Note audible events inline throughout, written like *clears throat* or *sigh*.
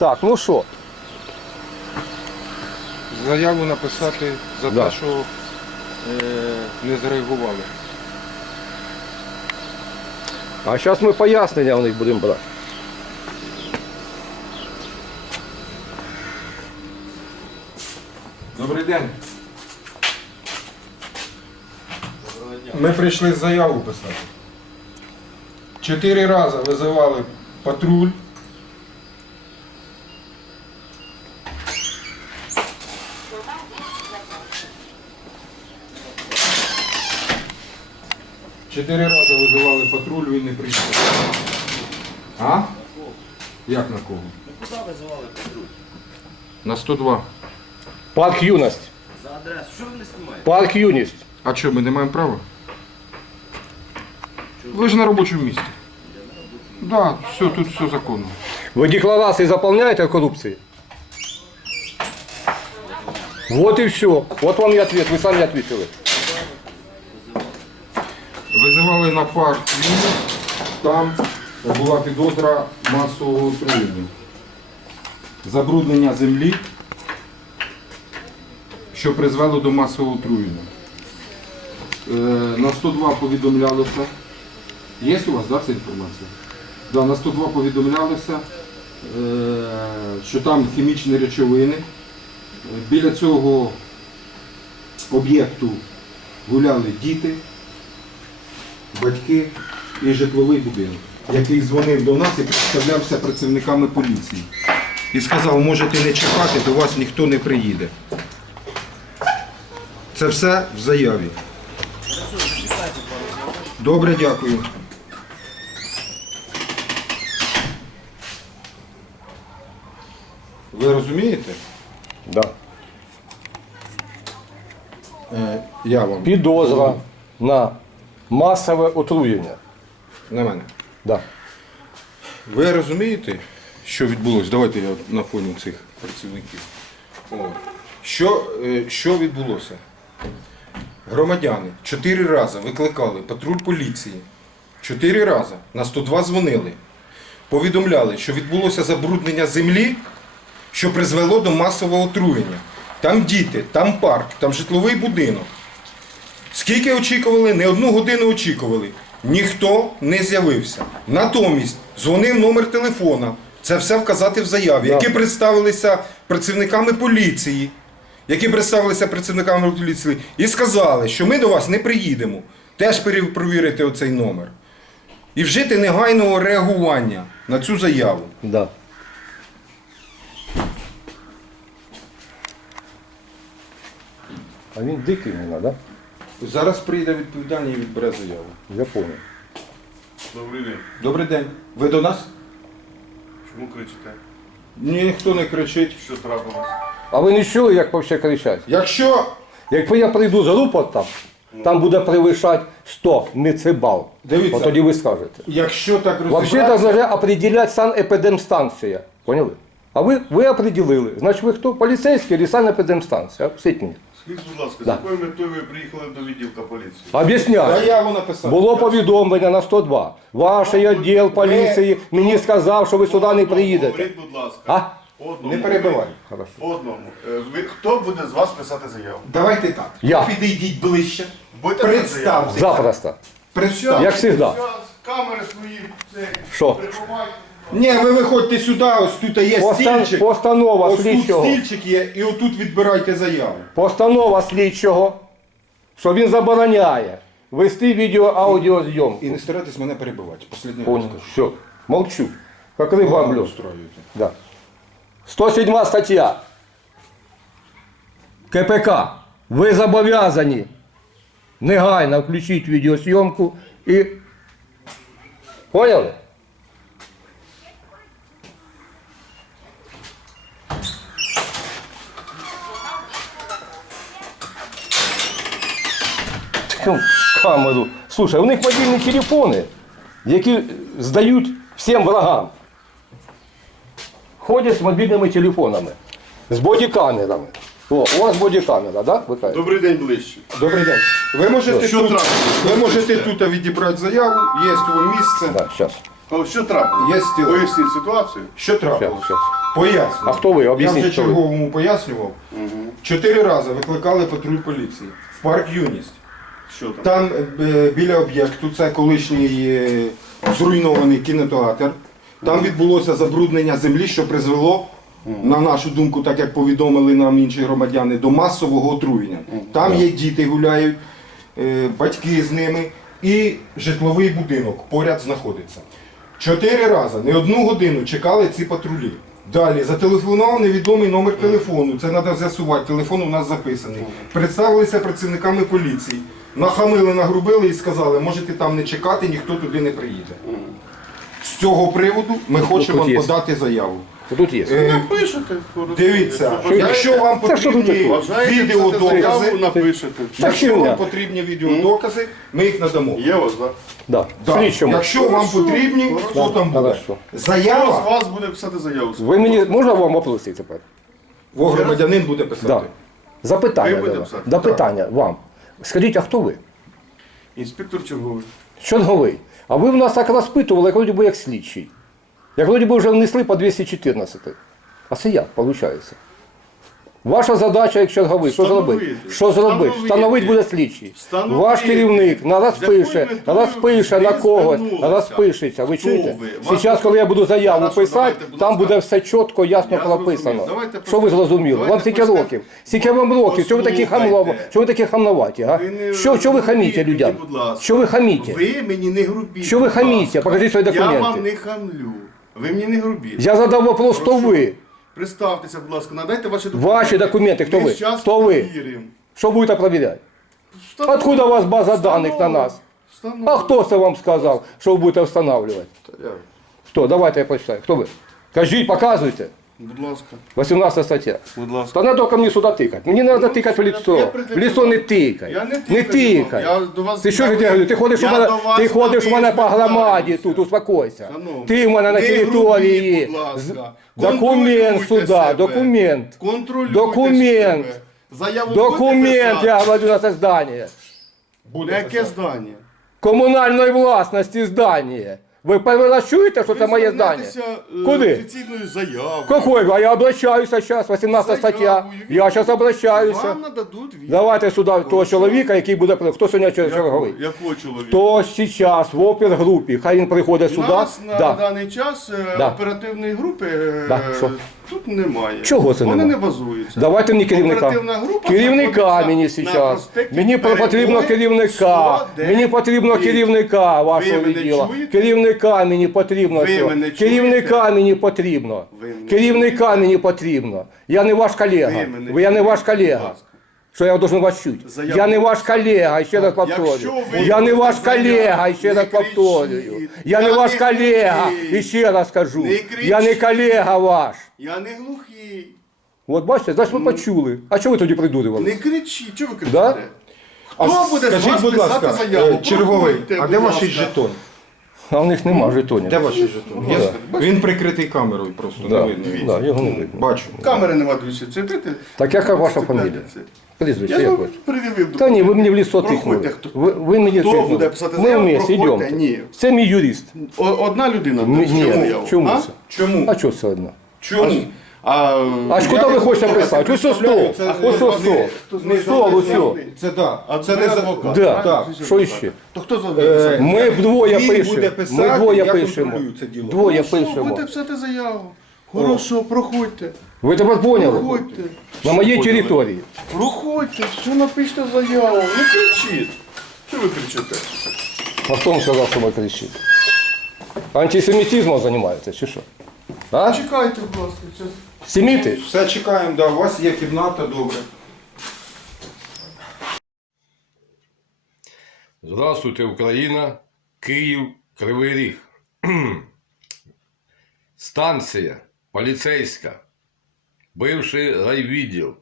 Так, ну що? Заяву написати за Да. те, що е, не зареагували. А зараз ми пояснення у них будемо брати. Добрий день. Ми прийшли заяву писати. Чотири рази визивали патруль. Чотири рази визивали патруль, він не прийшов. А? Як на кого? Куди визивали патруль? На 102. Парк юність. За адресу. Що ви не знімаєте? Парк юність. А що, ми не маємо права? Ви ж на робочому місці. Так, да, все, тут все законно. Ви декларації заповняєте о корупції? Вот и все. Вот вам и ответ. Вы сами ответили. Визивали на Вінниць, там була підозра масового отруєння. Забруднення землі, що призвело до масового отруєння. Е, на 102 повідомлялося. Є у вас да, ця інформація? Да, на 102 повідомлялося, е, що там хімічні речовини. Біля цього об'єкту гуляли діти, батьки і житловий будинок, який дзвонив до нас і представлявся працівниками поліції. І сказав, можете не чекати, до вас ніхто не приїде. Це все в заяві. Добре, дякую. Ви розумієте? Да. Е, я вам. Підозра на масове отруєння. На мене. Да. Ви розумієте, що відбулося? Давайте я на фоні цих працівників. О. Що, е, що відбулося? Громадяни чотири рази викликали патруль поліції. Чотири рази на 102 дзвонили. Повідомляли, що відбулося забруднення землі, що призвело до масового отруєння. Там діти, там парк, там житловий будинок. Скільки очікували, не одну годину очікували. Ніхто не з'явився. Натомість дзвонив номер телефона. Це все вказати в заяві, які представилися працівниками поліції, які представилися працівниками поліції, і сказали, що ми до вас не приїдемо. Теж перепровірити оцей номер. І вжити негайного реагування на цю заяву. Да. А він дикий мене, да? Зараз прийде відповідальний і відбере заяву. Я понял. Добрий день. Добрий день. Ви до нас? Чому кричите? Ні, ніхто не кричить. Що трапилось? А ви не чули, як взагалі кричать? Якщо Якби я прийду з рупортом, там буде превишати 100 децибал. Дивіться. От тоді ви скажете. Якщо так Вообще это розібратися, должна определять санэпидемстанция. Поняли? А ви, ви определили. Значить ви хто? Поліцейський чи санепідемстанція? Обсіть мені. Скажіть, будь ласка, Да. з якою метою ви приїхали до відділка поліції? Об'ясняю. заяву написати. Було повідомлення на 102. Ваш відділ поліції мені сказав, що ви сюди не приїдете. Говоріть, будь ласка. А? Одному. Не перебивай. Хорошо. Одному. Е, ви- хто буде з вас писати заяву? Давайте так. Я. Підійдіть ближче. Будете писати заяву? Представте. Запросто. Представте. Як завжди. Камери свої, це, Що? приховайте. Ні, ви виходьте сюди, ось тут є Постан- стільчик. Постанова Ось тут слідчого. стільчик є, і отут відбирайте заяву. Постанова слідчого, що він забороняє вести відео-аудіозйомку. І не старайтесь мене перебивати. Послідний Понял. раз кажу. Все. Молчу. Как рыба об Ладно, лёд. устроюєте. Да. 107 стаття. КПК. Ви зобов'язані негайно включити відеозйомку і. Поняли? Камеру. Слушай, у них мобільні телефони, які здають всім врагам ходять з мобільними телефонами, з бодікамерами. О, у вас бодікамера, да? Ви? Добрий день ближче. Добрий день. Ви можете, Що тут, трапилось? ви можете тут відібрати заяву, є тут місце. Да, сейчас. О, що трапилось? Є стіл. Поясніть ситуацію. Що Сейчас, трапилось? сейчас. Поясню. А хто ви? Я Об'ясніть, вже хто ви. черговому пояснював. Чотири рази викликали патруль поліції в парк Юність. Що там? Там е, біля об'єкту, це колишній е, зруйнований кінотеатр. Там відбулося забруднення землі, що призвело, на нашу думку, так як повідомили нам інші громадяни, до масового отруєння. Там є діти гуляють, е, батьки з ними і житловий будинок поряд знаходиться. Чотири рази, не одну годину чекали ці патрулі. Далі зателефонував невідомий номер телефону. Це треба з'ясувати. Телефон у нас записаний. Представилися працівниками поліції. Нахамили, нагрубили і сказали, можете там не чекати, ніхто туди не приїде. З цього приводу ми хочемо тут є. подати заяву. Тут є. Е, Напишете. Дивіться, якщо вам Це що тут потрібні? Відеодокази, заяву, напишете. якщо вам потрібні відеодокази, ми їх надамо. Є у вас, так? Да. Так. Слідчому. Якщо вам потрібні, хто там буде? Хорошо. Хто з Заява, вас буде писати заяву? Ви мені можна вам вопроси тепер? во громадянин буде писати. Да. Запитання. Ви будете писати? Запитання вам. Скажіть, а хто ви? Інспектор черговий. Черговий. А ви в нас так розпитували, як вроді би як слідчий. Як вроді би вже внесли по 214. А це як виходить? Ваша задача як черговий, що зробити? Що зробити? Встановити. Буде слідчий. Встановити. Ваш керівник на З розпише, якою метою розпише на когось, розпишеться. Ви чуєте? ви? Вас- Зараз, коли я буду заяву писати, там буде все чітко, ясно прописано. Що ви зрозуміли? Вам скільки років? Скільки вам років? Що ви такі хамлово? Що ви такі хамноваті? А? Що, що ви хаміте людям? Що ви хаміте? Ви мені не грубіть. Що ви хаміте? Покажіть свої Я вам не хамлю. Ви мені не грубіть. Я задав вопрос, Прошу. ви? Представтеся, будь ласка, надайте ваші документи. Ваші документи, хто Ми ви? щас Хто ви? перевіримо. Що будете перевіряти? Встановлено. Откуда у вас база даних на нас? А хто це вам сказав, що ви будете встановлювати? Хто? Давайте я почитаю. Хто ви? Кажіть, показуйте. Будь ласка, 18 стаття. будь ласка. Та не тільки мені сюди тикати. Мені треба тикати в я лицо. В лицо не тикай. Я не Не тикай. Я до вас- Ти що ж я говорю? Ти ходиш у я мене, до вас ти ходиш у мене по громаді тут, успокойся. Шановний, Ти в мене на не території. грубіть, будь ласка. З- Документ Контролюйте сюди, себе. документ. Контролюйте Документ. себе. Заяву Документ, я говорю, на це здання. Буде яке здання? Комунальної власності здання. Ви раз чуєте, що це моє здання? е, Куди? Офіційною заявою. Какой? А я обращаюся зараз, 18 стаття. Я зараз обращаюся. Вам нададуть відповідь. Давайте сюди того чоловіка, який буде Хто сьогодні черговий? Якого, чоловіка? Хто зараз в опергрупі, хай він приходить сюди. У нас на Да. даний час е, Да. оперативної групи е, Да, що? Тут немає. Чого це Вони нема? не базуються. Давайте мені керівника. Керівника мені зараз. Мені потрібно керівника. 109. Мені потрібно керівника вашого відділу. Керівника мені потрібно. Керівника мені потрібно. Керівника мені потрібно. Я не ваш колега. Ви Я не ваш колега. Що я должен вас чути? Заяву. Я не ваш колега, ще раз повторюю. ви Я не ваш колега, ще раз повторюю. Я не ваш колега, і ще раз кажу. Не Я не колега ваш. Я не глухий. От бачите, значить ви почули. А чого ви тоді придурювали? Не кричіть. Чого ви кричите? Да? А Хто буде з вас будь писати ласка, заяву? е, черговий, Проходьте, а де ваш жетон? А в них нема жетонів. Де ваші жетон? Ну, Є? да. Він прикритий камерою просто, не Да, видно. да, його не видно. Бачу. Камери нема дивіться. Це ти? Так яка ваша фамілія? Прізвище Я вам якось? Та ні, ви мені в лісо Проходьте, тикнули. хто- Ви, ви мені Хто тикнули. буде писати Ми заяву? вместе, Проходьте. йдемо. Ні. Це мій юрист. О- Одна людина Ні, писати ні, чому А? це? Чому? А чого це одно? Чому? А, А ж куди ви хочете писати? Ось ось представляю, Ось ось не- ось. не Стол, ось ось. Це да. А Це не за... адвокат. Да, так. Що іще? То хто за Е, Ми вдвоє Він пишемо. писати, Ми двоє я пишемо. контролюю це діло. Двоє Хорошо, пишемо. Будете писати заяву. Хорошо, проходьте. Ви тепер поняли? Проходьте. На моїй території. Проходьте, що напишете заяву. Не кричіть. Що ви кричите? А хто вам сказав, що ви кричите? Антисемітизмом займаєтеся чи що? А? Чекайте, будь ласка. щас. Семіти? Все чекаємо, да. у вас є кімната, добре. Здравствуйте, Україна, Київ, Кривий Ріг. *clears throat* Станція поліцейська, бивший райвідділ,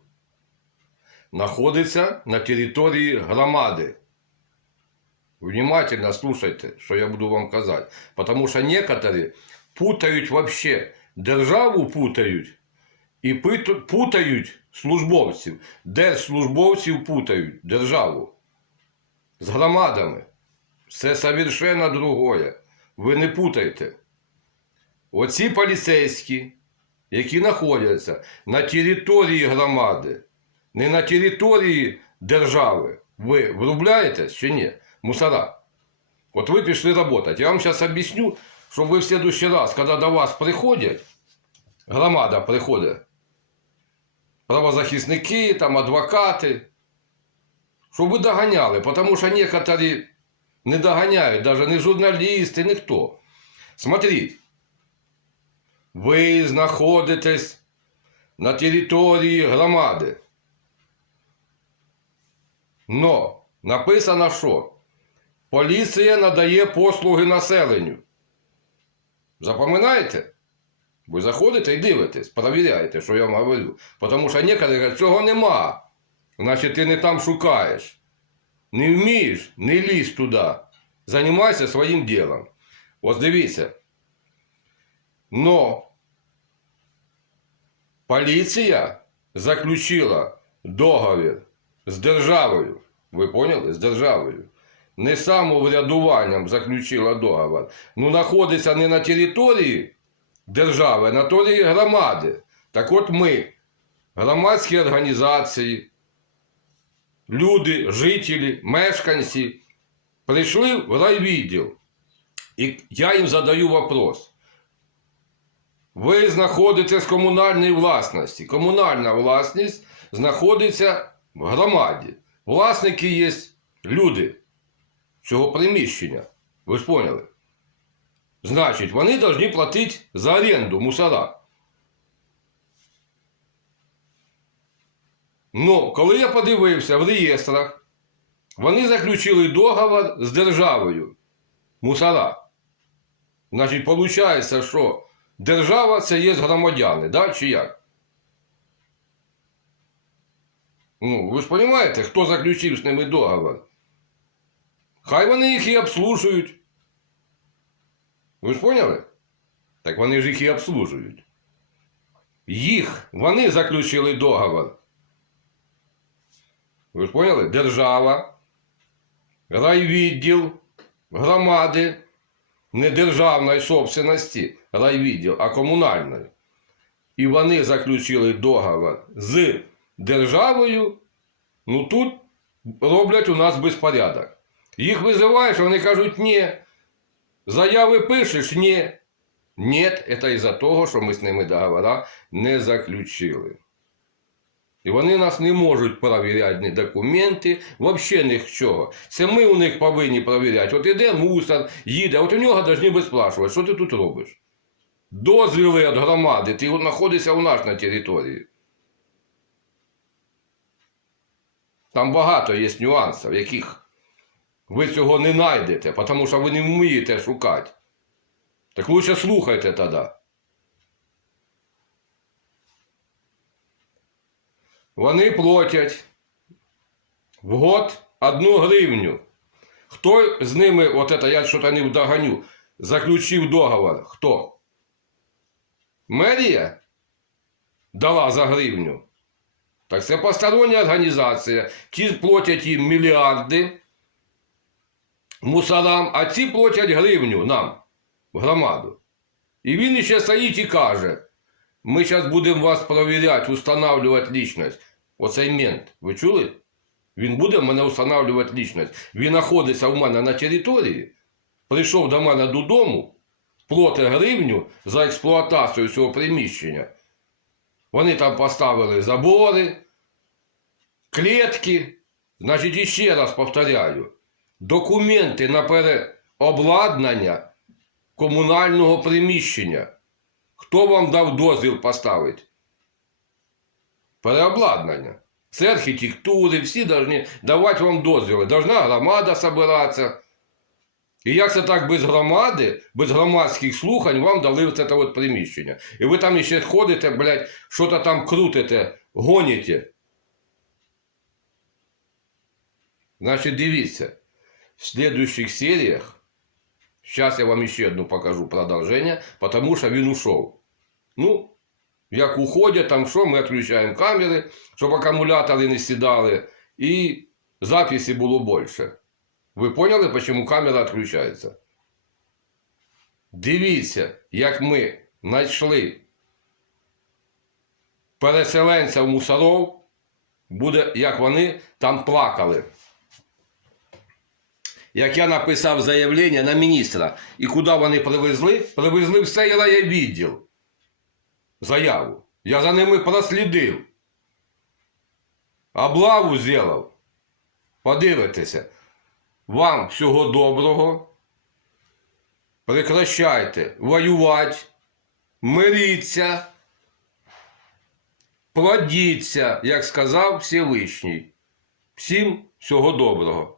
знаходиться на території громади. Внимательно слушайте, що я буду вам казати. Потому що некоторі путають вообще, державу путають і путають службовців. Держслужбовців путають державу з громадами. Це совершенно другое. Ви не путайте. Оці поліцейські які знаходяться на території громади, не на території держави, ви врубляєтесь чи ні? Мусора. От ви пішли працювати. Я вам зараз об'ясню, щоб ви в следующий раз, коли до вас приходять, громада приходить, правозахисники, там, адвокати, щоб ви доганяли, тому що некоторі не доганяють, навіть не журналісти, ніхто. Смотрите, ви знаходитесь на території громади. Но написано, що поліція надає послуги населенню. Запам'ятаєте? Ви заходите і дивитесь, перевіряєте, що я вам говорю. Тому що некоторі кажуть, цього нема. Значить, ти не там шукаєш. Не вмієш, не лізь туди. Займайся своїм ділом. Ось дивіться. Но поліція заключила договір з державою. Ви поняли? З державою. Не самоврядуванням заключила договір. Ну, знаходиться не на території держави, на території громади. Так от ми, громадські організації, люди, жителі, мешканці, прийшли в райвідділ. І я їм задаю вопрос. Ви знаходитесь в комунальній власності. Комунальна власність знаходиться в громаді. Власники є люди цього приміщення. Ви ж поняли? Значить, вони повинні платити за оренду мусора. Ну, коли я подивився в реєстрах, вони заключили договор з державою мусора. Значить, виходить, що держава це є громадяни, да? чи як? Ну, ви ж розумієте, хто заключив з ними договор? Хай вони їх і обслужують. Ви ж поняли? Так вони ж їх і обслужують. Їх, вони заключили договор. Ви ж поняли? Держава, райвідділ, громади, не державної собственності, райвідділ, а комунальної. І вони заключили договор з державою, ну тут роблять у нас безпорядок. Їх визиваєш, вони кажуть, ні. Заяви пишеш, ні. Ні, це із-за того, що ми з ними договора не заключили. І вони нас не можуть перевіряти ні документи, взагалі нічого. Це ми у них повинні перевіряти. От іде мусор, їде, от у нього повинні би спрашувати, що ти тут робиш? Дозвіли від громади, ти знаходишся у нас на території. Там багато є нюансів, яких ви цього не знайдете, тому що ви не вмієте шукати. Так лучше слухайте тоді. Вони платять в год одну гривню. Хто з ними, от это я щось не вдоганю, заключив договор? Хто? Мерія дала за гривню. Так це постороння організація. Ті платять їм мільярди мусорам, а ці платять гривню нам, в громаду. І він ще стоїть і каже: ми зараз будемо вас перевіряти, встановлювати лічність. Оцей мент, ви чули? Він буде мене встановлювати лічність. Він знаходиться у мене на території, прийшов до мене додому, платить гривню за експлуатацію цього приміщення. Вони там поставили забори, клітки. Значить, іще раз повторяю, документи на переобладнання комунального приміщення. Хто вам дав дозвіл поставити? Переобладнання. Це архітектури, всі повинні давати вам дозвіли. Должна громада збиратися. І як це так без громади, без громадських слухань вам дали це от приміщення. І ви там ще ходите, блядь, що-то там крутите, гоніте. Значить, дивіться, в следующих серіях, зараз я вам ще одну покажу продовження, тому що він ушов. Ну, як уходять, там що, ми відключаємо камери, щоб акумулятори не сідали, і записі було більше. Ви поняли, чому камера відключається? Дивіться, як ми знайшли переселенців мусоров буде, як вони там плакали. Як я написав заявлення на міністра, і куди вони привезли? Привезли в цей райвідділ. Заяву. Я за ними прослідив. Облаву зробив. Подивитеся. Вам всього доброго. Прекращайте воювати, миріться, плодіться, як сказав Всевишній. Всім всього доброго.